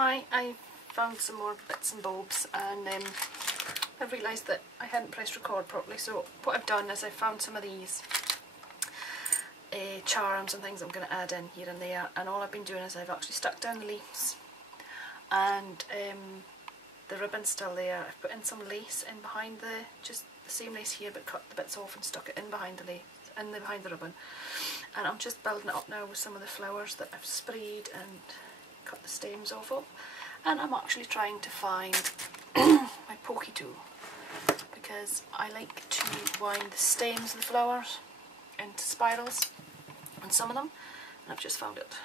Hi, I found some more bits and bobs, and I've realised that I hadn't pressed record properly, so what I've done is I found some of these charms and things I'm going to add in here and there, and all I've been doing is I've actually stuck down the leaves, and the ribbon's still there. I've put in some lace in behind just the same lace here, but cut the bits off and stuck it in behind the lace, behind the ribbon, and I'm just building it up now with some of the flowers that I've sprayed and cut the stems off of. And I'm actually trying to find my pokey tool, because I like to wind the stems of the flowers into spirals on some of them, and I've just found it.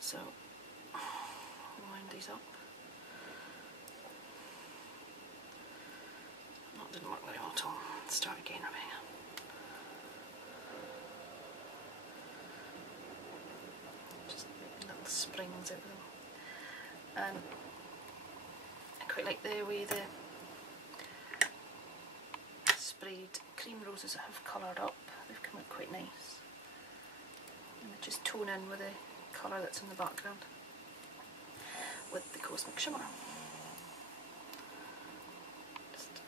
So wind these up. That didn't work very well at all. Let's start again. Just little springs out of them. And I quite like the way the sprayed cream roses have coloured up. They've come out quite nice, and they just tone in with the colour that's in the background with the cosmic shimmer. Just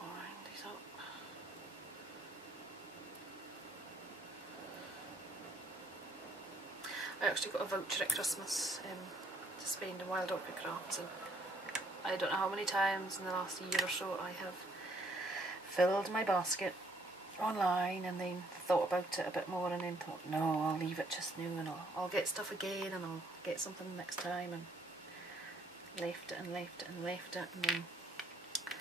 wind these up. I actually got a voucher at Christmas to spend in Wild Orchid Crafts, and I don't know how many times in the last year or so I have filled my basket online and then thought about it a bit more, and then thought, no, I'll leave it just now, and I'll get stuff again, and I'll get something next time, and left it and left it and left it, and then I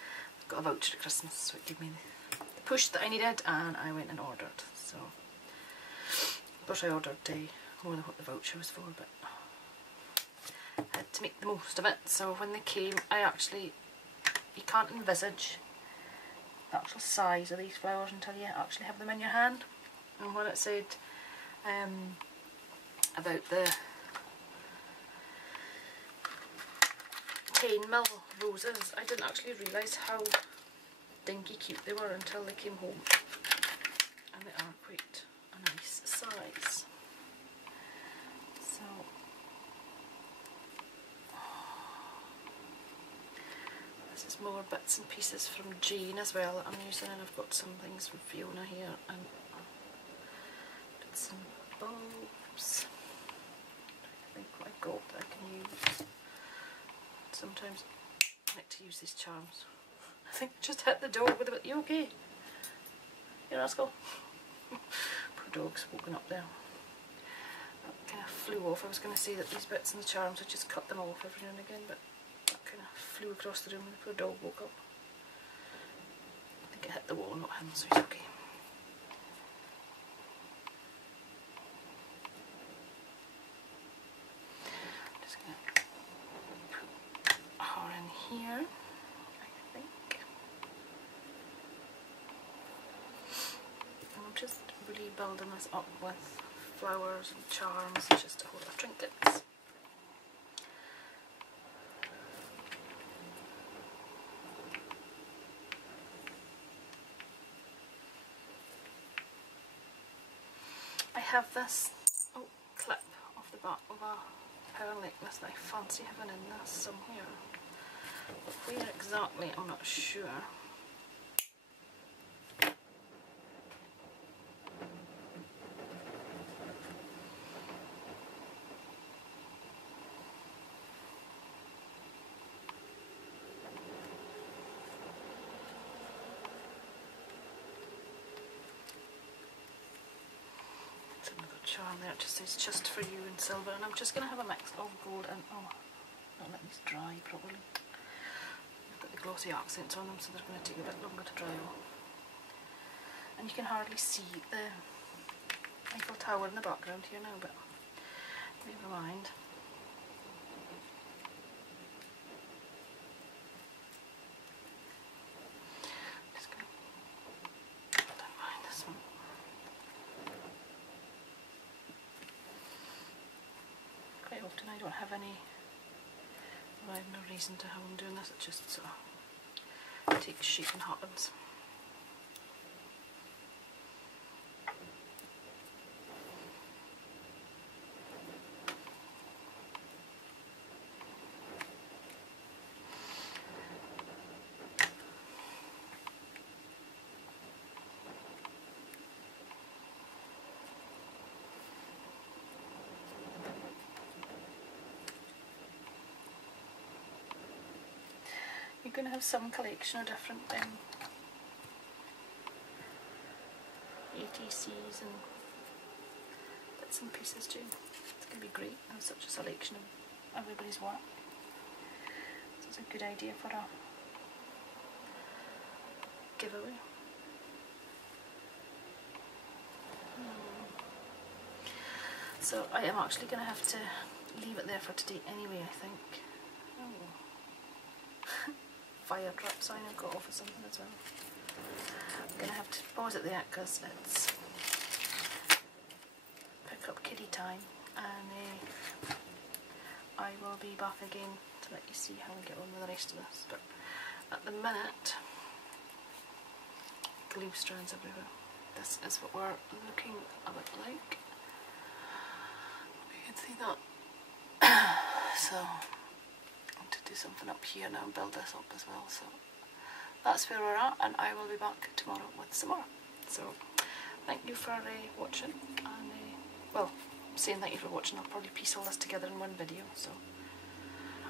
got a voucher at Christmas, so it gave me the push that I needed, and I went and ordered. So of course I ordered more than what the voucher was for, but I had to make the most of it. So when they came, you can't envisage the actual size of these flowers until you actually have them in your hand. And when it said about the 10mm roses, I didn't actually realise how dinky cute they were until they came home, and they are quite a nice size. So this is more bits and pieces from Jane as well that I'm using, and I've got some things from Fiona here, and bits and bobs. I think what I got that I can use. Sometimes I like to use these charms. I think I just hit the dog with a bit. You okay? You rascal. Poor dog's woken up there. That kind of flew off. I was going to say that these bits and the charms, I just cut them off every now and again, but that kind of flew across the room and the poor dog woke up. I think it hit the wall, not him, so he's okay. I'm just going to put her in here, I think. And I'm just really building this up with flowers and charms and just a whole lot of trinkets. I have this clip off the back of a pearl necklace that I fancy having in this somewhere, but where exactly I'm not sure. Charm there, it just says just for you in silver, and I'm just going to have a mix of gold and, oh, not letting these dry properly. I've got the glossy accents on them, so they're going to take a bit longer to dry off. And you can hardly see the Eiffel Tower in the background here now, but never mind. Just going to, don't mind this one. Quite often I don't have any, well, I have no reason to how I'm doing this, it just sort of takes shape and happens. you're going to have some collection of different ATCs and bits and pieces too. It's going to be great to have such a selection of everybody's work. So it's a good idea for a giveaway. So I am actually going to have to leave it there for today anyway, I think. Oh. Fire trap sign I've got off or something as well. I'm going to have to pause it there because it's pick up kiddie time, and I will be back again to let you see how we get on with the rest of this. But at the minute, glue strands everywhere. This is what we're looking a bit like. You can see that. So I want to do something up here now and build this up as well. So that's where we're at, and I will be back tomorrow with some more. So thank you for watching, and well, saying thank you for watching, I'll probably piece all this together in one video, so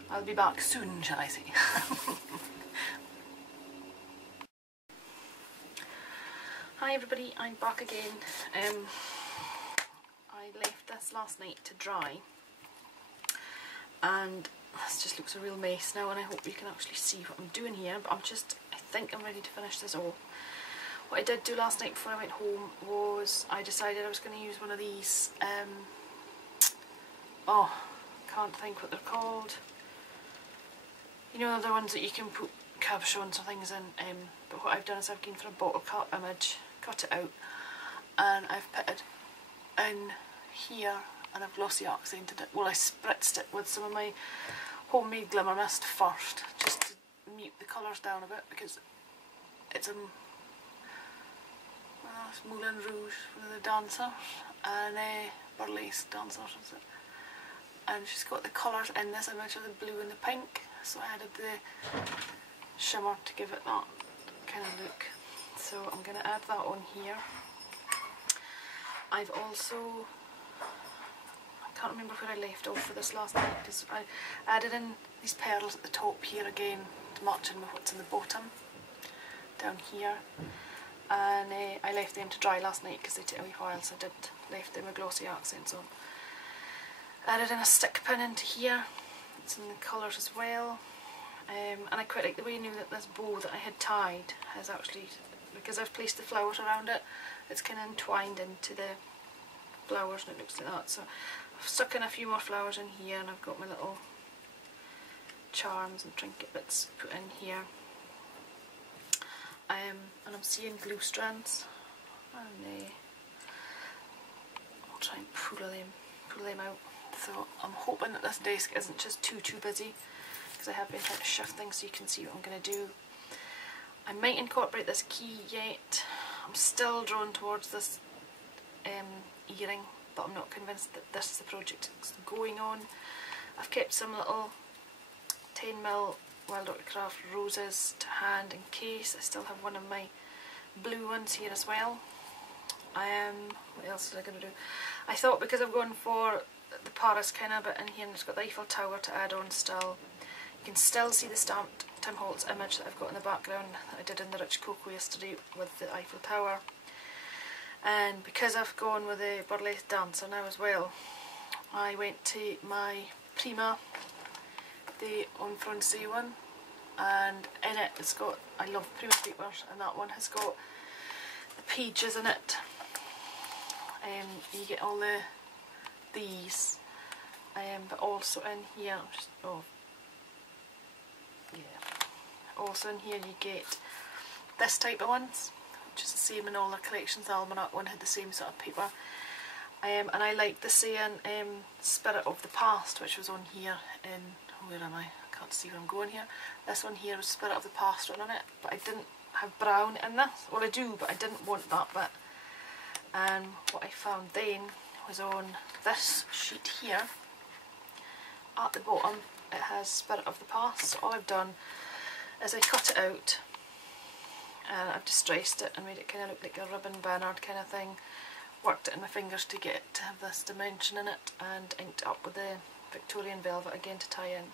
I'll be back soon, shall I say. Hi everybody, I'm back again. I left this last night to dry, and this just looks a real mess now, and I hope you can actually see what I'm doing here, but I think I'm ready to finish this all. What I did do last night before I went home was I decided I was going to use one of these, oh, can't think what they're called. You know, the ones that you can put cabochons or things in, but what I've done is I've gone for a bottle cut image, cut it out, and I've put it in here, and I've glossy accented it. Well, I spritzed it with some of my homemade glimmer mist first, just to mute the colours down a bit, because it's a Moulin Rouge, one of the dancers, and burlesque dancers, is it? And she's got the colours in this image of the blue and the pink, so I added the shimmer to give it that kind of look. So I'm going to add that on here. I've also, I can't remember where I left off for this last night, because I added in these pearls at the top here again to match in with what's in the bottom down here, and I left them to dry last night because they took a wee while, so I did left them with glossy accents on. Added in a stick pin into here, it's in the colours as well, and I quite like the way I knew that this bow that I had tied has actually, because I've placed the flowers around it, it's kind of entwined into the flowers and it looks like that. So I've stuck in a few more flowers in here, and I've got my little charms and trinket bits put in here. And I'm seeing glue strands, and I'll try and pull them out. So I'm hoping that this desk isn't just too busy, because I have been trying to shift things so you can see what I'm going to do. I might incorporate this key yet. I'm still drawn towards this earring, but I'm not convinced that this is the project that's going on. I've kept some little 10mm Wild Orchid Craft roses to hand in case. I still have one of my blue ones here as well. What else is I going to do? I thought, because I've gone for the Paris kind of bit in here, and it's got the Eiffel Tower to add on still. You can still see the stamped Tim Holtz image that I've got in the background that I did in the Rich Cocoa yesterday with the Eiffel Tower. And because I've gone with the burlesque dancer now as well, I went to my Prima, the En Francais one, and in it it's got, I love Prima papers, and that one has got the pages in it. You get all these, but also in here, also in here you get this type of ones, which is the same in all the collections. The Almanac one had the same sort of paper, and I like the saying Spirit of the Past, which was on here in, where am I can't see where I'm going here. This one here was Spirit of the Past written on it, but I didn't have brown in this. Well, I do, but I didn't want that bit. And what I found then was on this sheet here, at the bottom it has Spirit of the Past. So all I've done is I cut it out, and I've distressed it and made it kind of look like a ribbon banner kind of thing. Worked it in my fingers to get it to have this dimension in it, and inked it up with the Victorian velvet again to tie in.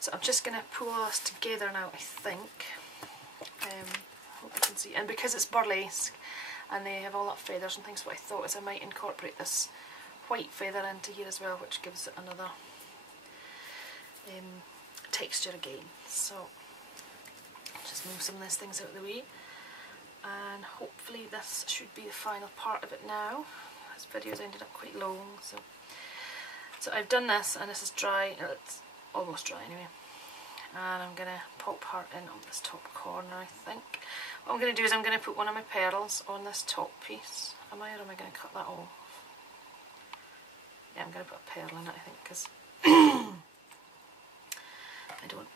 So I'm just going to pull all this together now, I think. Hope you can see. And because it's burlesque and they have all that feathers and things, what I thought is I might incorporate this white feather into here as well, which gives it another texture again. So just move some of these things out of the way, and hopefully this should be the final part of it now. This video's ended up quite long, so I've done this, and this is dry. It's almost dry anyway, and I'm gonna pop her in on this top corner. I think what I'm gonna do is I'm gonna put one of my pearls on this top piece. Or am I gonna cut that off? Yeah, I'm gonna put a pearl in it, I think, because I don't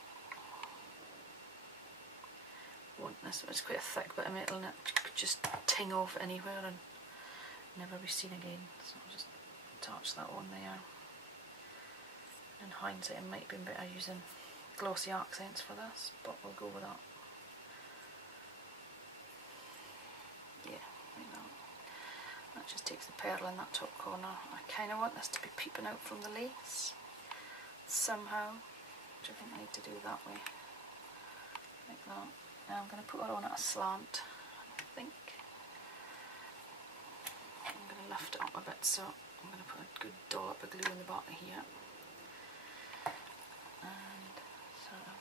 want this. It's quite a thick bit of metal, and it could just ting off anywhere and never be seen again. So I'll just attach that on there. In hindsight, it might be better using glossy accents for this, but we'll go with that. Yeah, like that. That just takes the pearl in that top corner. I kind of want this to be peeping out from the lace somehow, which I think I need to do that way, like that. Now I'm going to put her on at a slant, I think. I'm going to lift it up a bit, so I'm going to put a good dollop of glue in the bottom here. And sort of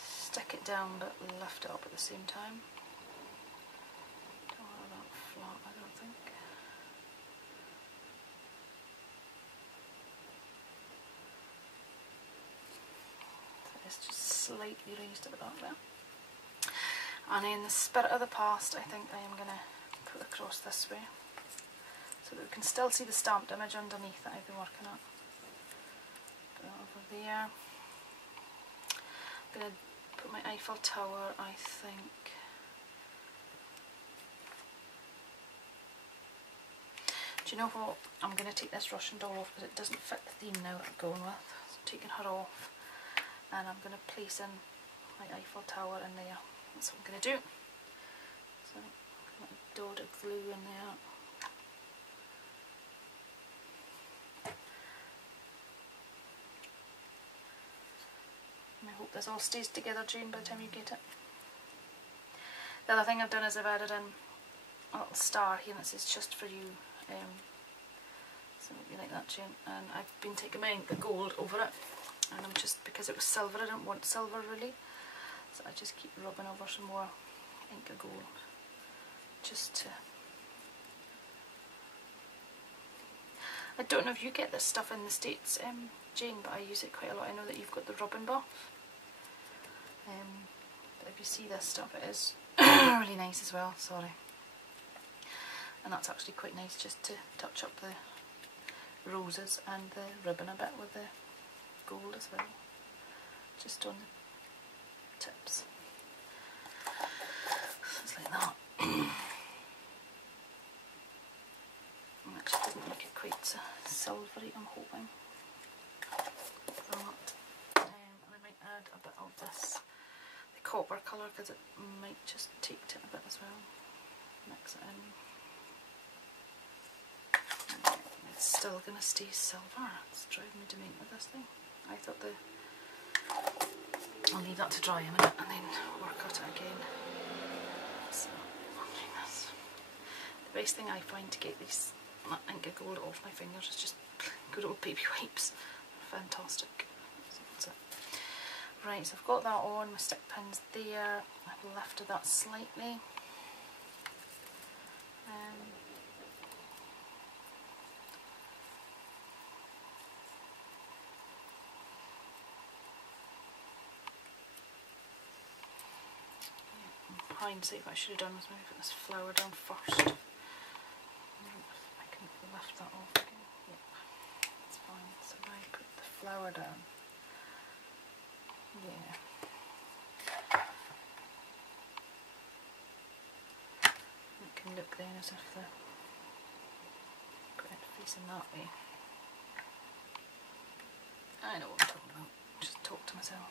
stick it down but lift it up at the same time. Don't want that flat, I don't think. So it's just slightly raised at the back there. And in the spirit of the past, I think I am going to put across this way, so that we can still see the stamped image underneath that I've been working at. Put that over there. I'm going to put my Eiffel Tower, I think. Do you know what? I'm going to take this Russian doll off because it doesn't fit the theme now that I'm going with. So I'm taking her off, and I'm going to place in my Eiffel Tower in there. That's what I'm going to do. So I'm going to dot of glue in there. And I hope this all stays together, Jane, by the time you get it. The other thing I've done is I've added in a little star here that says "just for you." So you like that, Jane? And I've been taking my ink of gold over it, and I'm just, because it was silver, I didn't want silver really, so I just keep rubbing over some more ink of gold, just to... I don't know if you get this stuff in the States, Jane, but I use it quite a lot. I know that you've got the rubbing buff, but if you see this stuff, it is really nice as well. Sorry. And that's actually quite nice, just to touch up the roses and the ribbon a bit with the gold as well, just on the tips. So it's like that. And actually didn't make it quite so silvery, I'm hoping. That. And I might add a bit of this, the copper colour, because it might just take to it a bit as well. Mix it in. It's still going to stay silver. It's driving me demented with this thing. I thought I'll leave that to dry a minute and then work at it again. So I'm doing this. The best thing I find to get these ink of gold off my fingers is just good old baby wipes. Fantastic. So that's it. Right, so I've got that on, my stick pin's there. I've lifted that slightly. Hindsight, what I should have done was maybe put this flower down first. I can lift that off again. Yep, that's fine. So if I put the flower down, yeah. It can look then as if the put it facing that way. I know what I'm talking about. Just talk to myself.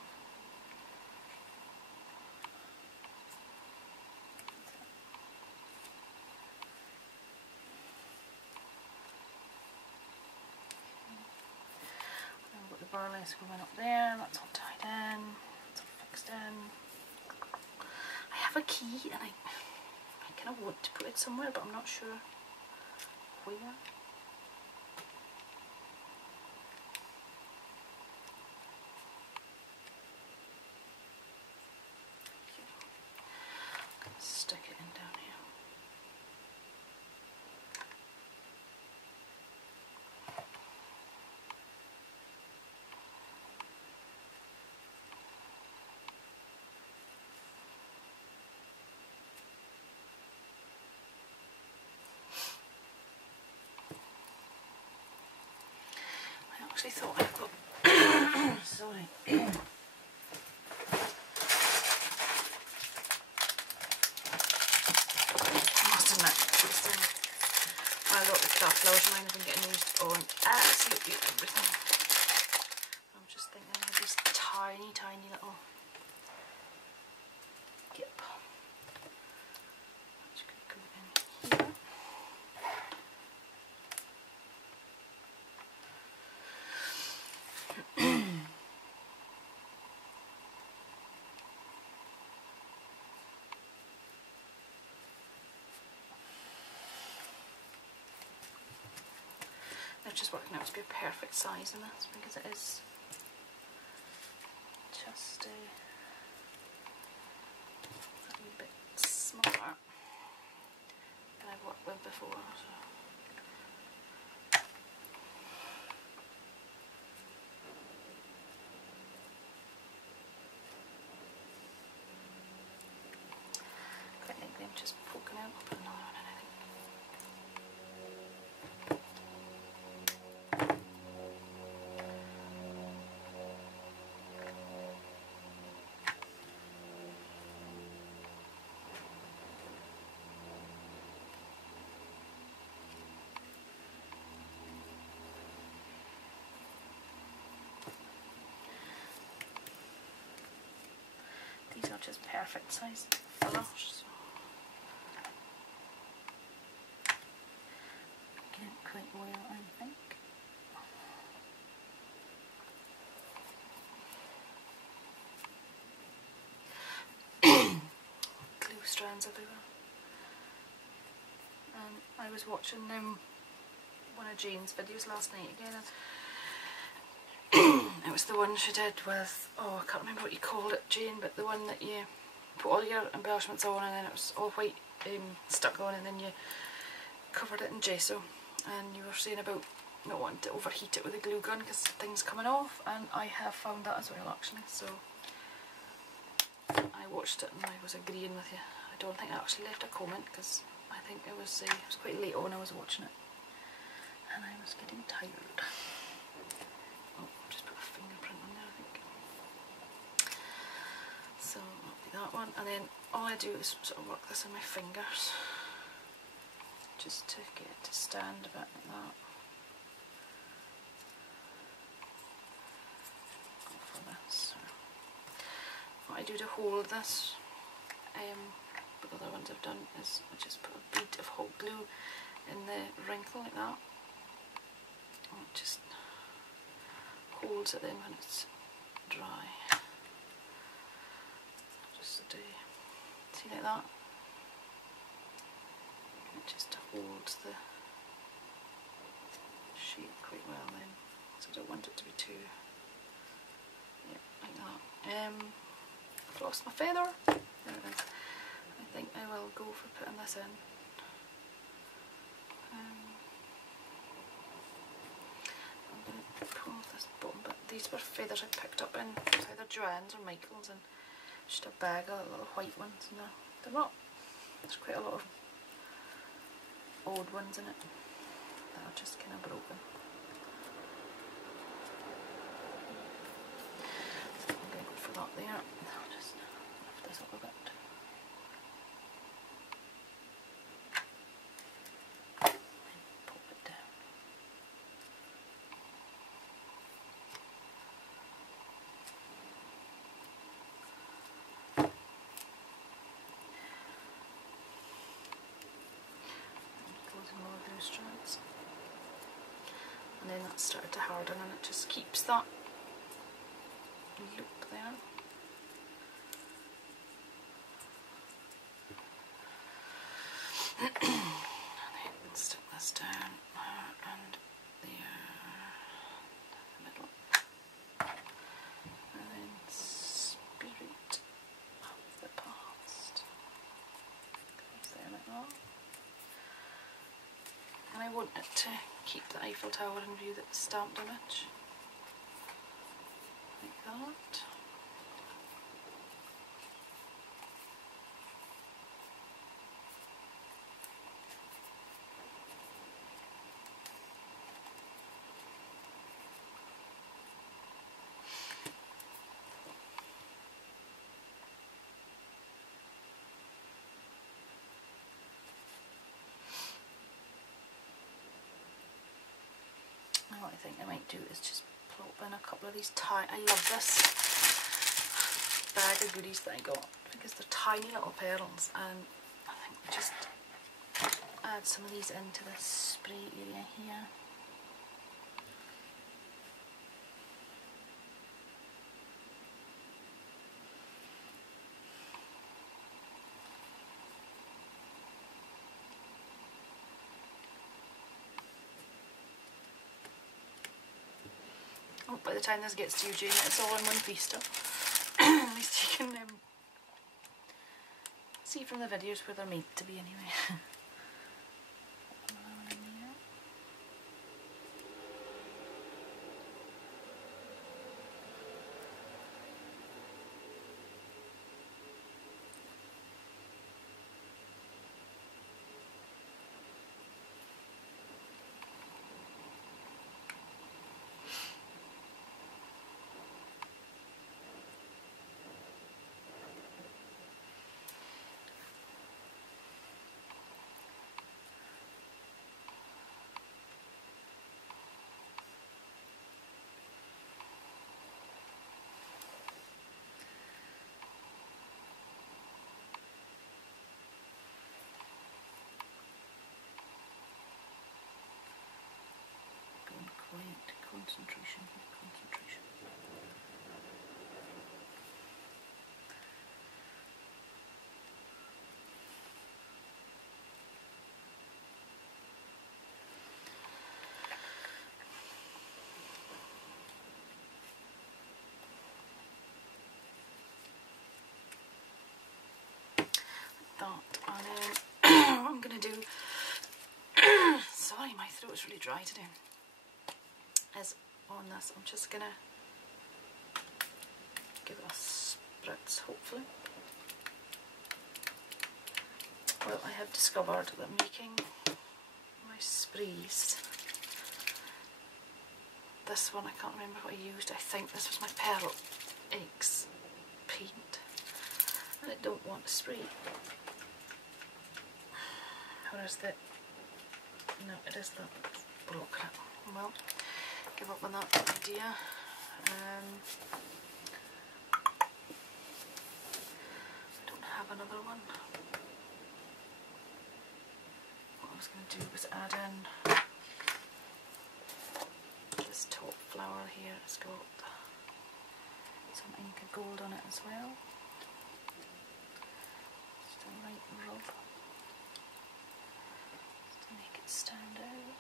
more or less going up there. That's all tied in. That's all fixed in. I have a key and I kind of want to put it somewhere, but I'm not sure where. Stick it in down here. I actually thought I'd got sorry. I got the craft flowers mine have been getting used on absolutely everything. I'm just thinking of these tiny little gip. Which could go in here. They're just working out to be a perfect size in this because it is just a little bit smaller than I've worked with before. So. Quite like them just poking out. I'll put another one in, I think. These are just perfect size fillers. So. Get quite well, I think. Glue strands everywhere. I was watching one of Jane's videos last night again. It was the one she did with, oh, I can't remember what you called it, Jane, but the one that you put all your embellishments on and then it was all white stuck on and then you covered it in gesso. And you were saying about not wanting to overheat it with a glue gun because things coming off, and I have found that as well actually. So I watched it and I was agreeing with you. I don't think I actually left a comment because I think it was quite late on I was watching it and I was getting tired. Oh, just put a fingerprint on there, I think. So that'll be that one, and then all I do is sort of work this on my fingers just to get it to stand a bit like that. Go for this. What I do to hold this, but the other ones I've done, is I just put a bead of hot glue in the wrinkle like that. And it just holds it in when it's dry. Just do, see like that? It just holds the shape quite well then, so I don't want it to be too, yeah, like that. I've lost my feather, there it is. I think I will go for putting this in. I'm going to pull this bottom bit. These were feathers I picked up in either Joann's or Michael's, and just a bag of little white ones, and they're not, there's quite a lot of old ones in it that are just kind of broken. So I'm going to go for that there. I'll just lift this up a bit. And pop it down. More glue strands, and then that started to harden and it just keeps that loop there. And then stick this down and there, the middle, and then spirit of the past comes there like that. And I want it to keep the Eiffel Tower in view, that stamped image, like that. What I think I might do is just plop in a couple of these I love this bag of goodies that I got because they're tiny little pearls, and I think just add some of these into the spray area here. Oh, by the time this gets to you, Jane, it's all in one piece still. At least you can see from the videos where they're made to be anyway. Concentration, concentration. That, and then what I'm going to do, sorry, my throat's really dry today, is on this, I'm just going to give it a spritz, hopefully. Well, I have discovered that making my sprays, this one, I can't remember what I used, I think this was my Pearl Eggs paint, and I don't want to spray. Whereas the, no, it is the broken it. Well, give up on that idea. I don't have another one. What I was going to do was add in this top flower here. It's got some ink of gold on it as well. Just a light rub to make it stand out.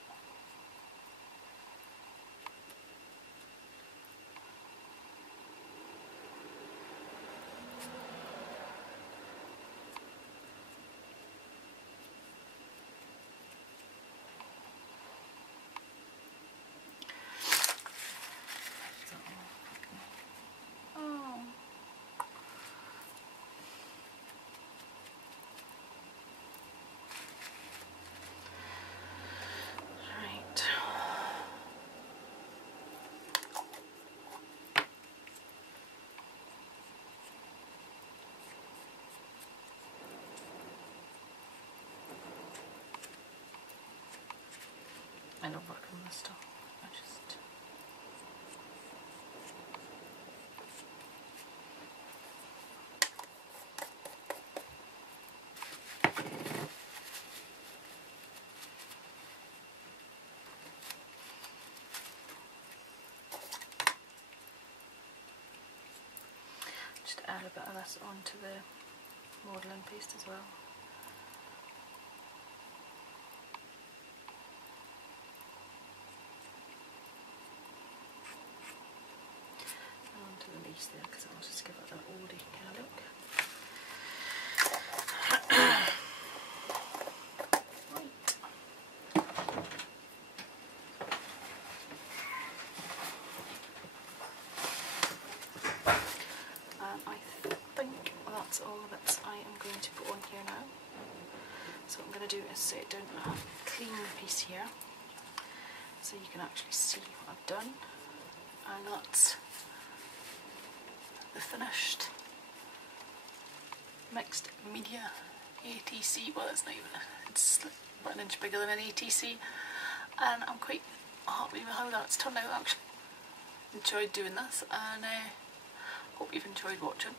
I love working with this stuff. I just... add a bit of this onto the modelling paste as well. And onto the leaves there, because I'll just give it that oldie kind of look. That's all the bits I am going to put on here now. So what I'm going to do is set down a clean piece here so you can actually see what I've done, and that's the finished mixed media ATC. Well, it's not even, it's about an inch bigger than an ATC, and I'm quite happy with how that's turned out actually. Enjoyed doing this, and hope you've enjoyed watching.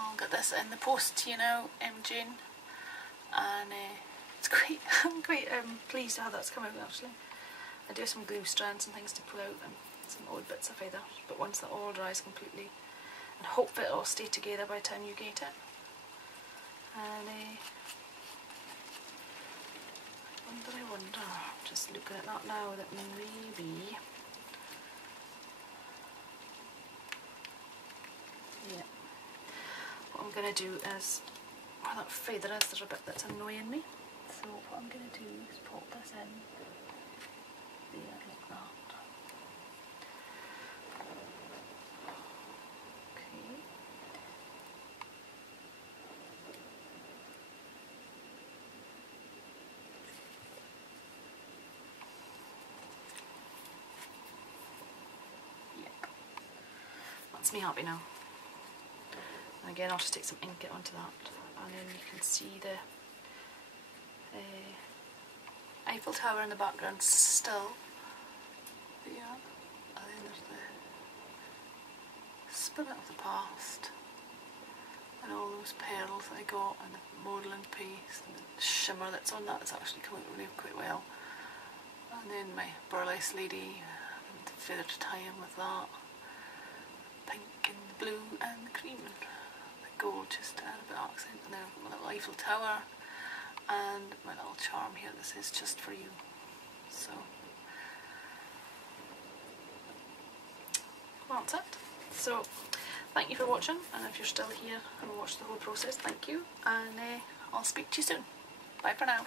I'll get this in the post to you now, June, and I'm quite pleased with how that's come out actually. I do have some glue strands and things to pull out and some odd bits of feather, but once that all dries completely, and hope that it'll stay together by the time you get it. And I wonder, just looking at that now, that maybe, yeah. What I'm going to do is, where that feather is, there's a bit that's annoying me. So what I'm going to do is pop this in there like that. Okay. Yeah. That's me happy now. And again, I'll just take some ink onto that, and then you can see the Eiffel Tower in the background still. Yeah, and then there's the spirit of the past, and all those pearls that I got, and the modelling paste, and the shimmer that's on that is actually coming out really quite well. And then my burlesque lady, and the feather to tie in with that, pink and the blue and the cream. And gold just to add a bit of accent, and then I've got my little Eiffel Tower and my little charm here that says just for you. So well, that's it. So thank you for watching, and if you're still here and watched the whole process, thank you, and I'll speak to you soon. Bye for now.